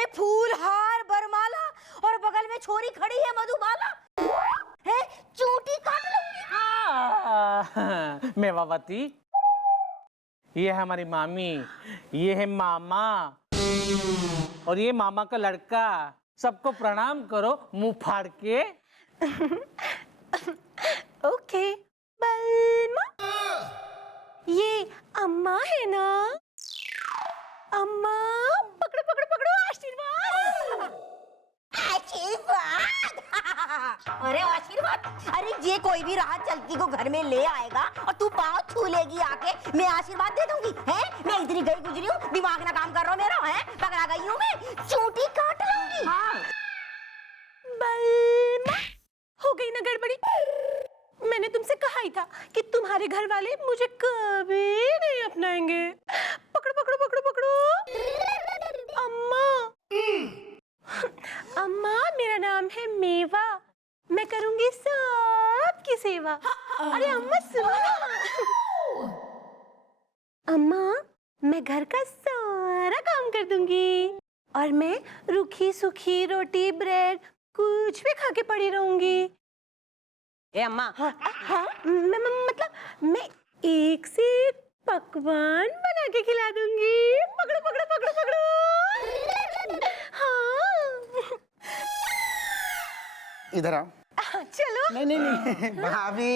में फूल हार बरमाला और बगल में छोरी खड़ी है मधुबाला। है चूंटी काट लूंगी। मेवावती, ये है हमारी मामी, ये है मामा और ये मामा का लड़का। सबको प्रणाम करो मुंह फाड़ के। ओके बलमा, ये अम्मा है ना? अम्मा पकड़ो पकड़ो पकड़ो, आशीर्वाद। आशीर्वाद। अरे आशीर्वाद, अरे ये कोई भी राह चलती को घर में ले आएगा और तू पाँव छू लेगी आके, मैं आशीर्वाद दे दूंगी? हैं मैं इधर गई गुजरी हूँ, दिमाग ना काम कर रहा मेरा, है पकड़ा गई हूँ मैं, चूंटी काट लूंगी। बलमा, हो गई ना गड़बड़ी। मैंने तुमसे कहा ही था कि तुम्हारे घर वाले मुझे कभी नहीं अपनाएंगे। पकड़ो पकड़ो पकड़ो पकड़ो। अम्मा, अम्मा मेरा नाम है मेवा, मैं करूंगी सबकी सेवा। अरे अम्मा सुनो ना। अम्मा मैं घर का सारा काम कर दूंगी और मैं रूखी सूखी रोटी ब्रेड कुछ भी खा के पड़ी रहूंगी। ए अम्मा, मतलब मैं एक से एक पकवान बना के खिला दूंगी। पकड़ो पकड़ो पकड़ो पकड़ो। हाँ इधर आओ। चलो। नहीं नहीं नहीं भाभी,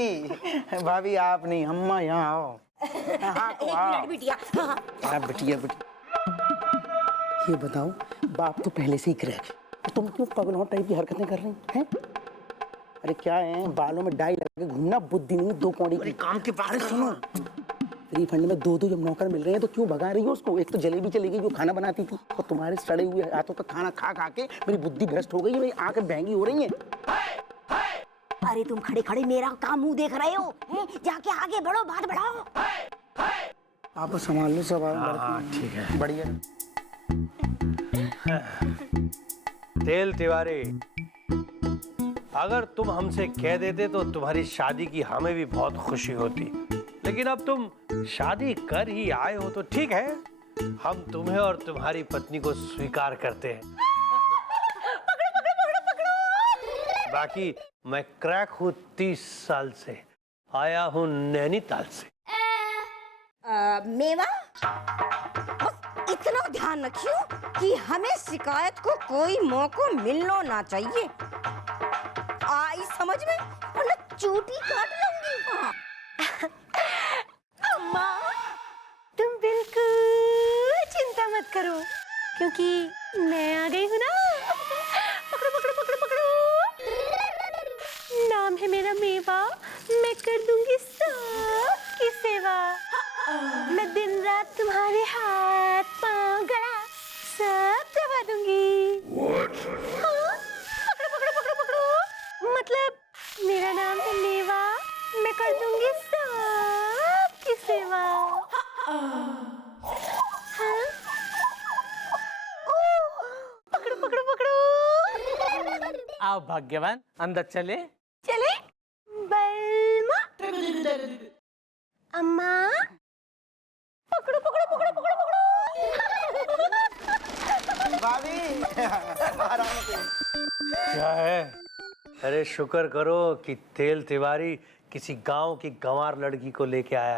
भाभी आप नहीं, अम्मा यहाँ आओ। हाँ तो आओ। बिटिया। आप बिटिया बिटिया, ये बताओ, बाप तो पहले से ही क्रैक है, तो तुम क्यों पगलौट टाइप की हरकतें कर रही हैं? अरे क्या है, बालों में डाई लगा के घूमना बुद्धि नहीं, दो कौड़ी की काम के बारे। सुनो, फ्री फंड में दो जब नौकर मिल रहे हैं तो क्यों भगा रही हो उसको? एक तो जलेबी चली गई जो खाना बनाती थी, और तुम्हारे सड़े हुए हाथों का खाना खा खा के मेरी बुद्धि भ्रष्ट हो गई है, मेरी आंखें महंगी हो रही हैं। अरे तुम खड़े खड़े मेरा काम मुंह देख रहे हो, जाके आगे बढ़ो, बात बढ़ाओ। आप संभाल लो सब। ठीक है, बढ़िया। तेल तिवारी, अगर तुम हमसे कह देते तो तुम्हारी शादी की हमें भी बहुत खुशी होती, लेकिन अब तुम शादी कर ही आए हो तो ठीक है, हम तुम्हें और तुम्हारी पत्नी को स्वीकार करते हैं। पकड़ो पकड़ो पकड़ो पकड़ो। बाकी मैं क्रैक हूँ 30 साल से, आया हूँ नैनीताल से। मेवा, बस इतना ध्यान रखियो कि हमें शिकायत को कोई मौका मिलना ना चाहिए। आई समझ में, वरना चूटी काट लूंगी। अम्मा तुम बिल्कुल चिंता मत करो, क्योंकि मैं आ गई हूँ ना। पकड़ो पकड़ो पकड़ो पकड़ो। नाम है मेरा मेवा, मैं कर दूंगी सबकी सेवा। मैं दिन रात तुम्हारे हाथ पाँव गला सब दबा दूंगी। हाँ? पकड़ो पकड़ो पकड़ो पकड़ो। मतलब मेरा नाम है मेवा, मैं कर दूंगी सबकी सेवा। हाँ? पकड़ो पकड़ो पकड़ो। आओ भाग्यवान, अंदर चले। चले बलमा। अम्मा पकड़ो पकड़ो पकड़ो पकड़ो पकड़ो। भाभी आराम से। क्या है? अरे शुक्र करो कि तेल तिवारी किसी गांव की गंवार लड़की को लेके आया।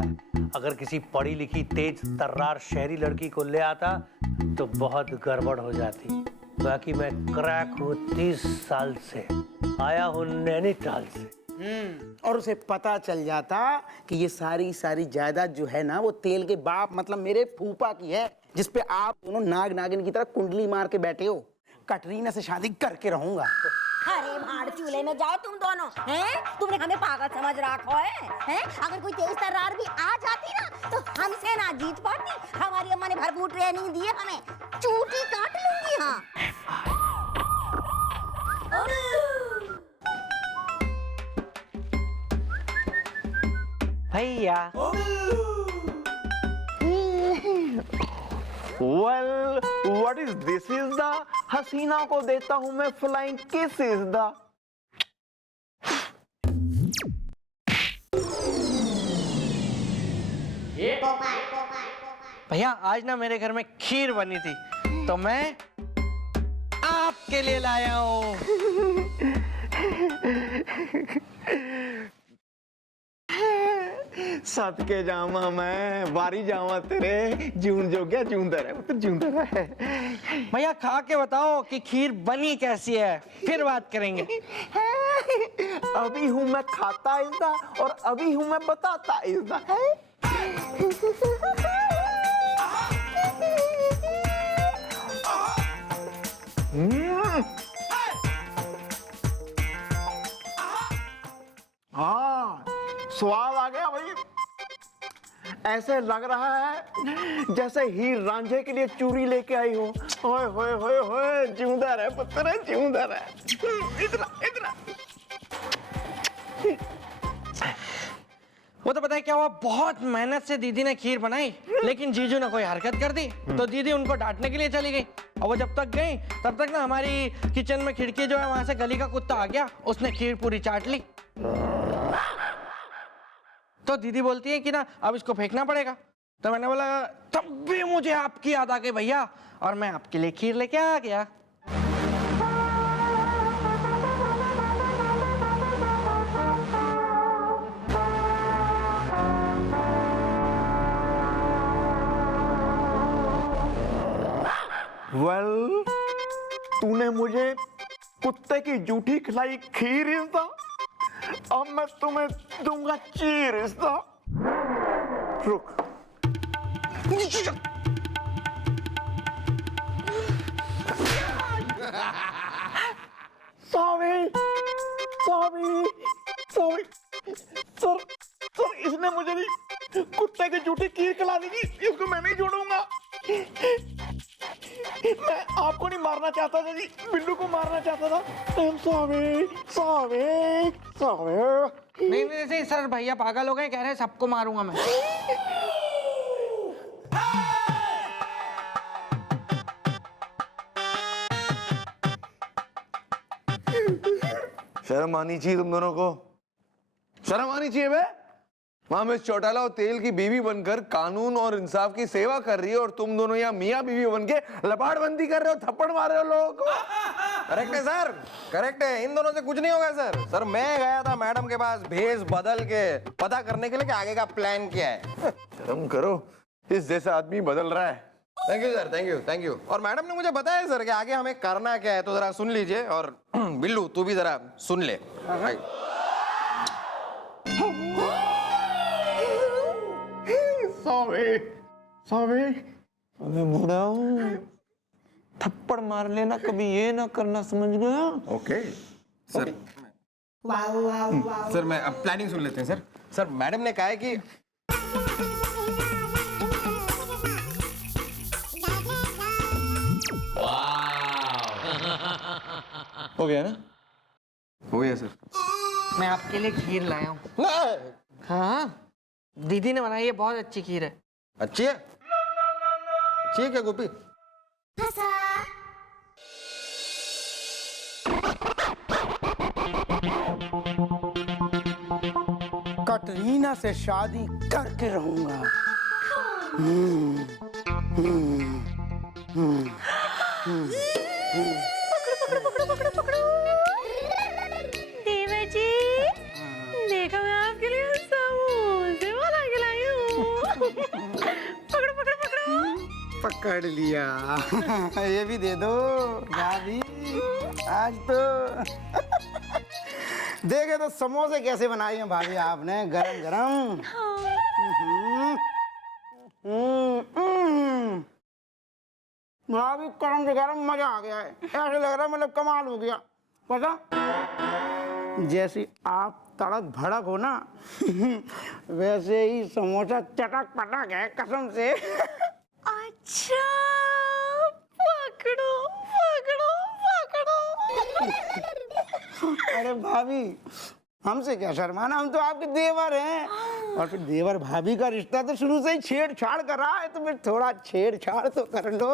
अगर किसी पढ़ी लिखी तेज तर्रार शहरी लड़की को ले आता तो बहुत गड़बड़ हो जाती। बाकी मैं क्रैक हूँ 30 साल से, आया हूँ नैनीताल से। और उसे पता चल जाता कि ये सारी जायदाद जो है ना, वो तेल के बाप मतलब मेरे फूफा की है, जिसपे आप दोनों नाग नागिन की तरह कुंडली मार के बैठे हो। कटरीना से शादी करके रहूंगा। अरे भाड़ चूल्हे में जाओ तुम दोनों, हैं? तुमने हमें पागल समझ रखा है, हैं? अगर कोई तेज तर्रार भी आ जाती ना तो हमसे ना जीत पाती। हमारी अम्मा ने भरपूर ट्रेनिंग दी है हमें, चूटी काट लूंगी। हाँ भैया। Well, what is this is the हसीना को देता हूँ मैं flying kiss is the। भैया आज ना मेरे घर में खीर बनी थी, तो मैं आपके लिए लाया हूँ। सत के जावा मैं बारी जावा तेरे जून जो गया जूंदा रहे पुत्र जूंदा रहे। भैया खा के बताओ कि खीर बनी कैसी है, फिर बात करेंगे। अभी हूँ मैं खाता इसदा और अभी हूँ मैं बताता इसदा है। हाँ स्वाद आ गया भाई। ऐसे लग रहा है जैसे हीर रांझे के लिए चूरी लेके आई हो। होए होए होए होए जिंदा रहे पुत्र जिंदा रहे। इतना इतना वो तो पता है क्या हुआ, बहुत मेहनत से दीदी ने खीर बनाई, लेकिन जीजू ने कोई हरकत कर दी तो दीदी उनको डांटने के लिए चली गई। और वो जब तक गई तब तक ना हमारी किचन में खिड़की जो है वहां से गली का कुत्ता आ गया, उसने खीर पूरी चाट ली। तो दीदी बोलती है कि ना अब इसको फेंकना पड़ेगा। तो मैंने बोला तब भी मुझे आपकी याद आ गई भैया, और मैं आपके लिए खीर लेके आ गया। वेल तूने मुझे कुत्ते की जूठी खिलाई खीर इसदा, अब मैं तुम्हें दूंगा चीर इसदा। रुक sorry sorry sorry sir sir इसने मुझे नहीं कुत्ते की जूठी खीर खिला दी, इसको मैं नहीं छोड़ूंगा। मैं आपको नहीं मारना चाहता था जी, बिल्लू को मारना चाहता था। Sorry sorry sorry. नहीं नहीं नहीं सर, भैया पागल हो गए, कह रहे हैं सबको मारूंगा मैं। शर्म आनी चाहिए तुम दोनों को, शर्म आनी चाहिए बे। वहां मिस चौटाला और तेल की बीवी बनकर कानून और इंसाफ की सेवा कर रही है और तुम दोनों यहाँ मियाँ बीवी बनके लपाटबंदी कर रहे हो, थप्पड़ मार रहे हो लोगों को। करेक्ट है सर, करेक्ट है। इन दोनों से कुछ नहीं होगा सर। सर मैं गया था मैडम के पास भेस बदल के पता करने के लिए कि आगे का प्लान क्या है। शर्म करो, इस जैसा आदमी बदल रहा है। Thank you sir, thank you thank you. और मैडम ने मुझे बताया सर कि आगे हमें करना क्या है, तो जरा सुन लीजिए। और बिल्लू तू भी जरा सुन ले। Sorry sorry. अबे बूढ़ा हूँ, थप्पड़ मार लेना, कभी ये ना करना, समझ गया? Okay sir. सर मैं अब प्लानिंग सुन लेते हैं सर। सर मैडम ने कहा है कि हो गया ना? हो गया सर। मैं आपके लिए खीर लाया हूँ। हाँ दीदी ने बनाई है, बहुत अच्छी खीर है। अच्छी है? अच्छी है क्या गोपी? कटरीना से शादी करके रहूंगा। देवर जी देखो मैं आपके लिए समोसे बना के लाई हूँ। पकड़ो पकड़ो पकड़ो। पकड़ लिया। ये भी दे दो भाभी, आज तो देखे तो समोसे कैसे बनाए हैं भाभी आपने, गरम गरम। भाभी गरम से गरम मजा आ गया है, ऐसे लग रहा है मतलब कमाल हो गया। पता जैसे आप तड़क भड़क हो ना वैसे ही समोसा चटक पटक है कसम से। अच्छा पकड़ो पकड़ो पकड़ो। अरे भाभी हमसे क्या शर्माना, हम तो आपके देवर हैं। और फिर देवर भाभी का रिश्ता तो शुरू से ही छेड़छाड़ कर रहा है, तो फिर थोड़ा छेड़छाड़ तो कर लो।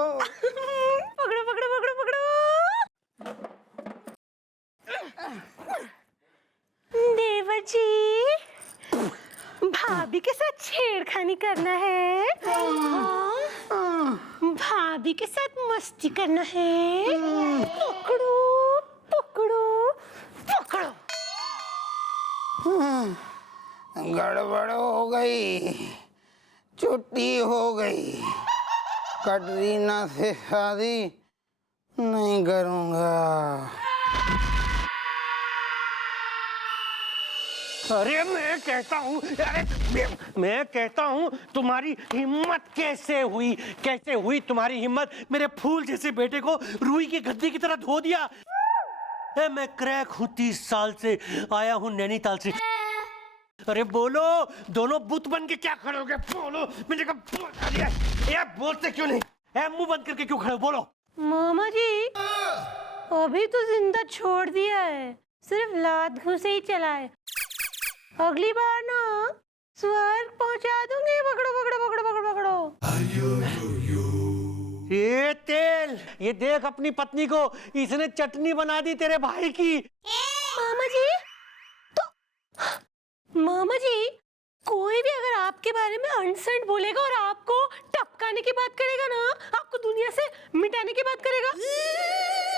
पकड़ो पकड़ो पकड़ो पकड़ो। देवर जी भाभी के साथ छेड़खानी करना है। भाभी के साथ मस्ती करना है। पकड़ो पकड़ो पकड़ो। गड़बड़ हो गई, छुट्टी हो गई, कटरीना से शादी नहीं करूंगा। अरे मैं कहता हूँ, अरे मैं कहता हूँ, तुम्हारी हिम्मत कैसे हुई तुम्हारी हिम्मत, मेरे फूल जैसे बेटे को रुई की गद्दी की तरह धो दिया। मैं क्रैक हूँ, 30 साल से आया हूँ नैनीताल से। अरे बोलो, दोनों बुत बन के क्या खड़े हो गए? बोलो, मैंने कहा बोलते क्यों नहीं? मुंह बंद करके क्यों खड़े हो? बोलो। मामा जी अभी तो जिंदा छोड़ दिया है, सिर्फ लात घुसे ही चला है। अगली बार ना स्वर्ग पहुंचा दूंगी। पकड़ो पकड़ो पकड़ो पकड़ो पकड़ो। ये तेल, ये देख अपनी पत्नी को, इसने चटनी बना दी तेरे भाई की। मामा जी तो मामा जी कोई भी अगर आपके बारे में अनसंट बोलेगा और आपको टपकाने की बात करेगा ना, आपको दुनिया से मिटाने की बात करेगा,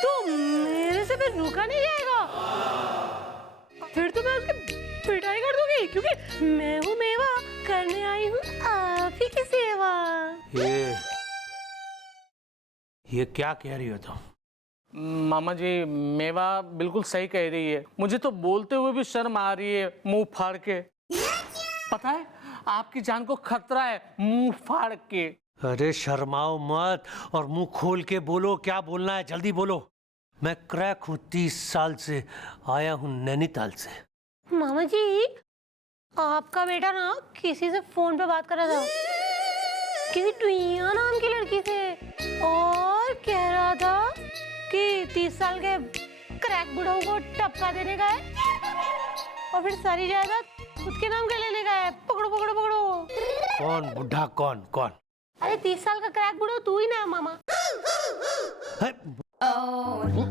तो मेरे से फिर रुका नहीं जाएगा। फिर तो मैं उसकी पिटाई कर दूंगी, क्योंकि मैं हूँ मेवा, करने आई हूँ आप ही की सेवा। ये क्या कह रही हो तुम? मामा जी मेवा बिल्कुल सही कह रही है। मुझे तो बोलते हुए भी शर्म आ रही है, मुंह फाड़ के। पता है आपकी जान को खतरा है, मुंह फाड़ के। अरे शर्माओ मत और मुंह खोल के बोलो, क्या बोलना है जल्दी बोलो। मैं क्रैक हूँ, 30 साल से आया हूँ नैनीताल से। मामा जी आपका बेटा ना किसी से फोन पे बात कर रहा था, किसी टुइया नाम की लड़की से, और कह रहा था कि 30 साल के क्रैक बुढ़ऊ को टपका देने का है और फिर सारी जायदाद खुद के नाम के लेने का है। पकड़ो पकड़ो पकड़ो। कौन बुढ़ा? कौन? अरे 30 साल का क्रैक बुढ़ऊ तू ही ना है मामा।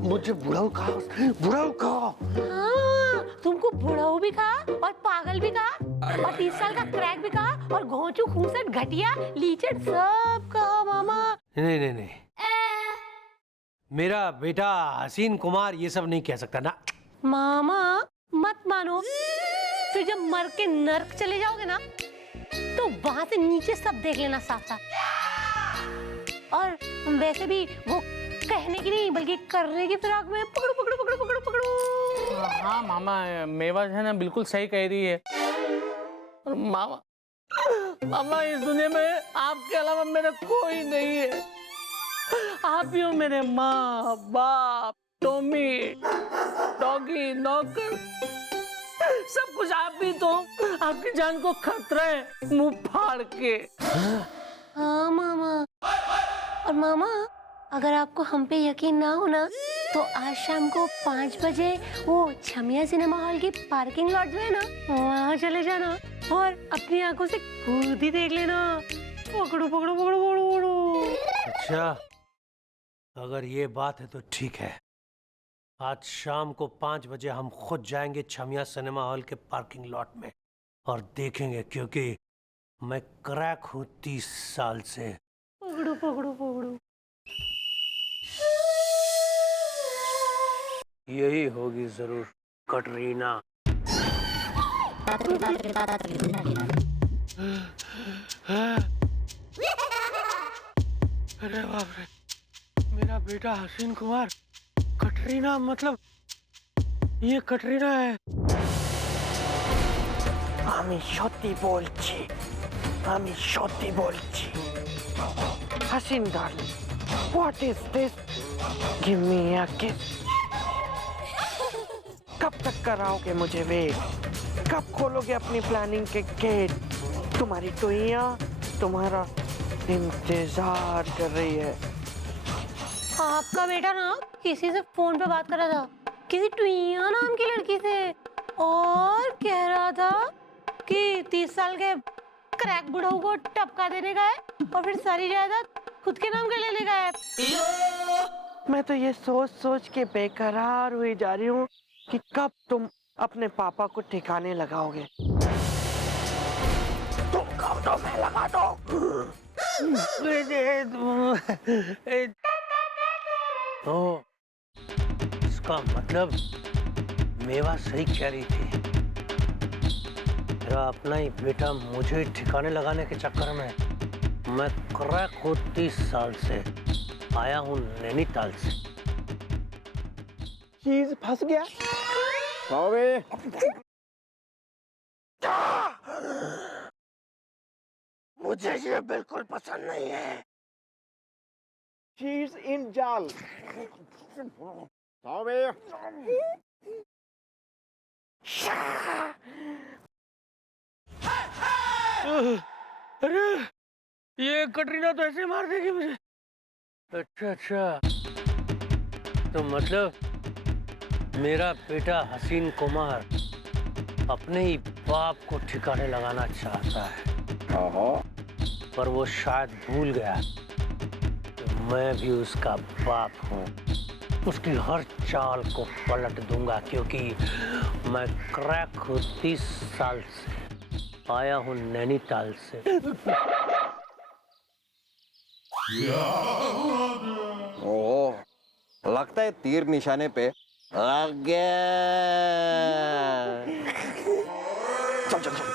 मुझे बुढ़ाऊ कहा। हाँ, तुमको बुढ़ऊ भी कहा और पागल भी कहा और 30 साल का क्रैक भी कहा और घोंचू खूंसट घटिया लीचड़ सब कहा मामा। नहीं, मेरा बेटा हसीन कुमार ये सब नहीं कह सकता ना। मामा मत मानो, फिर जब मर के नर्क चले जाओगे ना, तो वहां से नीचे सब देख लेना साफ साफ। और वैसे भी वो कहने की नहीं बल्कि करने की फिराक में। पकड़ो पकड़ो पकड़ो पकड़ो पकड़ो। हाँ मामा, मेवा है ना बिल्कुल सही कह रही है। और मामा इस दुनिया में आपके अलावा मेरा कोई नहीं है। आप ही हो मेरे माँ बाप, टॉमी, डॉगी, नौकर, सब कुछ आप ही तो। आपकी जान को खतरा है, मुंह फाड़ के। हाँ मामा। और मामा अगर आपको हम पे यकीन ना हो ना, तो आज शाम को 5 बजे वो छमिया सिनेमा हॉल की पार्किंग लॉट जो है ना, वहाँ चले जाना और अपनी आंखों से खुद ही देख लेना। पकड़ो पकड़ो पकड़ो पकड़ो पकड़ो। अच्छा, अगर ये बात है तो ठीक है। आज शाम को 5 बजे हम खुद जाएंगे छमिया सिनेमा हॉल के पार्किंग लॉट में और देखेंगे, क्योंकि मैं क्रैक हूँ 30 साल से। पकड़ो पकड़ो पकड़ो। यही होगी जरूर कटरीना। अरे बाप रे, मेरा बेटा हसीन कुमार, कटरीना मतलब ये कटरीना है। আমি সত্যি বলছি Hasin darling, what is this? Give me a kiss. कब तक कराओगे मुझे वेट? कब खोलोगे अपनी प्लानिंग के गेट? तुम्हारी टोइयां तुम्हारा इंतजार कर रही है। आपका बेटा ना किसी से फोन पे बात कर रहा था, किसी टुइया नाम की लड़की से, और कह रहा था कि 30 साल के क्रैक बुढ़ऊ को टपका देने का है और फिर सारी जायदाद खुद के नाम के लेने का है। मैं तो ये सोच सोच के बेकरार हुई जा रही हूँ कि कब तुम अपने पापा को ठिकाने लगाओगे। तुम कहो तो मैं लगा दो। ओ, इसका मतलब मेवा सही कह रही थी। मेरा अपना ही बेटा मुझे ठिकाने लगाने के चक्कर में मैं क्रैक हूँ 30 साल से, आया हूँ नैनीताल से। चीज फंस गया। अबे मुझे ये बिल्कुल पसंद नहीं है। चीज इन जाल। अबे अरे ये कटरीना तो ऐसे मार देगी मुझे। अच्छा अच्छा, तो मतलब मेरा बेटा हसीन कुमार अपने ही बाप को ठिकाने लगाना चाहता है, पर वो शायद भूल गया कि मैं भी उसका बाप हूँ। उसकी हर चाल को पलट दूंगा, क्योंकि मैं क्रैक हूँ 30 साल से, आया हूँ नैनीताल से। ओह, लगता है तीर निशाने पे लग गया। चल चल चल।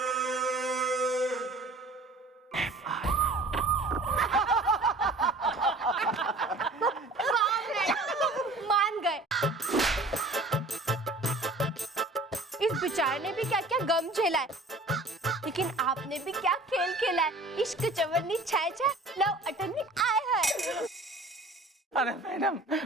मान गए। इस बेचारे ने भी क्या क्या गम झेला है, लेकिन आपने भी क्या खेल खेला है। इश्क चवन्नी छाय छाय लव अटन्नी आए है। अरे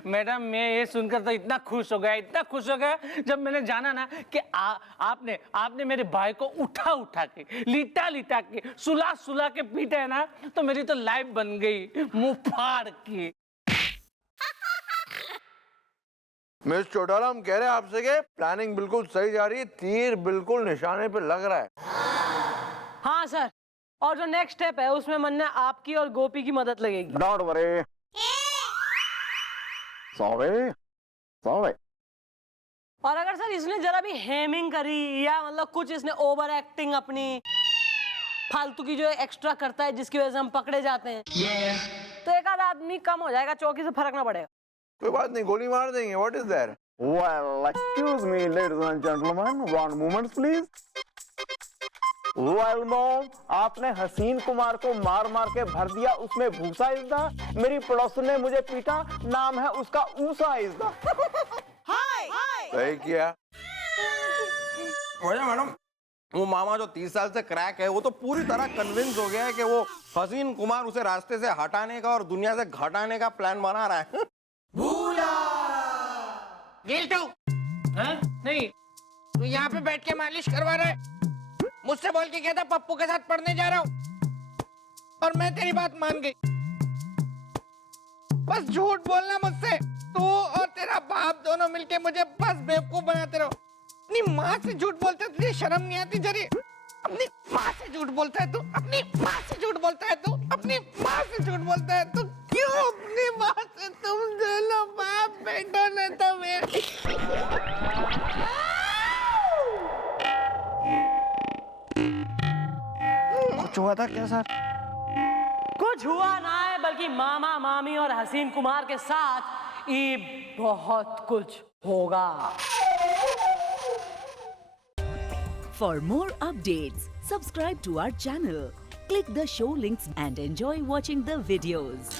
मैडम मैं ये सुनकर तो इतना खुश हो गया जब मैंने जाना ना कि आपने मेरे भाई को उठा के लिटा के सुला के पीटा है ना, तो मेरी तो लाइफ बन गई मुंह फाड़ की। मिस चौटाला, हम कह रहे हैं आपसे कि प्लानिंग बिल्कुल सही जा रही है, तीर बिल्कुल निशाने पे लग रहा है। हाँ सर, और जो नेक्स्ट स्टेप है उसमें मन्ने आपकी और गोपी की मदद लगेगी। Don't worry. सॉरी। और अगर सर इसने जरा भी हेमिंग करी या मतलब कुछ इसने ओवर एक्टिंग अपनी फालतू की जो एक्स्ट्रा करता है जिसकी वजह से हम पकड़े जाते हैं, तो एक आधा आदमी कम हो जाएगा, चौकी से फर्क ना पड़ेगा। कोई बात नहीं, गोली मार देंगे। What is that? Well, excuse me, ladies and gentlemen, one moment please. Well, mom, आपने हसीन कुमार को मार के भर दिया उसमें भूसा इज़दा। मेरी पड़ोसन ने मुझे पीटा, नाम है उसका ऊसा इज़दा। सही किया। वजह मैडम, वो मामा जो 30 साल से क्रैक है, वो तो पूरी तरह कन्विंस हो गया है कि वो हसीन कुमार उसे रास्ते से हटाने का और दुनिया से घटाने का प्लान बना रहा है। गिल्टू, नहीं, तू यहाँ पे बैठ के मालिश करवा रहा है। मुझसे बोल के गया था पप्पू के साथ पढ़ने जा रहा हूँ, और मैं तेरी बात मान गई। बस झूठ बोलना मुझसे। तू और तेरा बाप दोनों मिलके मुझे बस बेवकूफ बनाते रहो। अपनी माँ से झूठ बोलते हो, तुझे शर्म नहीं आती जरी? अपनी माँ से झूठ बोलता है तू, अपनी माँ से झूठ बोलता है तू, अपनी माँ से झूठ बोलता है तू। क्यों अपनी माँ से? तुम दोनों बाप बेटा ने तो मेरे कुछ हुआ था क्या सर? कुछ हुआ ना है, बल्कि मामा मामी और हसीन कुमार के साथ ये बहुत कुछ होगा। For more updates, subscribe to our channel, click the show links and enjoy watching the videos.